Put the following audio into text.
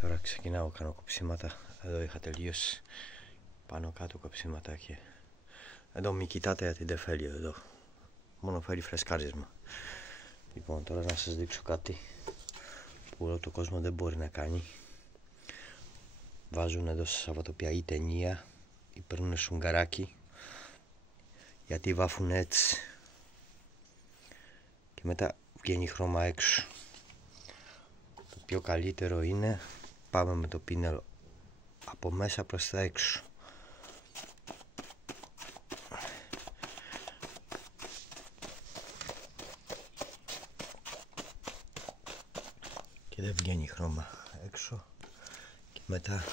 Τώρα ξεκινάω, κάνω κοψίματα. Εδώ είχα τελείωσει. Πάνω κάτω κοψίματα και... Εδώ μην κοιτάτε γιατί δεν φέρει εδώ. Μόνο φέρει φρεσκάρισμα. Λοιπόν, τώρα να σας δείξω κάτι που όλο το κόσμο δεν μπορεί να κάνει. Βάζουν εδώ στα Σαββατοπιά ή ταινία ή παίρνουν σουγκαράκι, γιατί βάφουν έτσι και μετά βγαίνει χρώμα έξω. Το πιο καλύτερο είναι πάμε με το πίνελ από μέσα προς τα έξω. Και δεν βγαίνει χρώμα έξω και μετά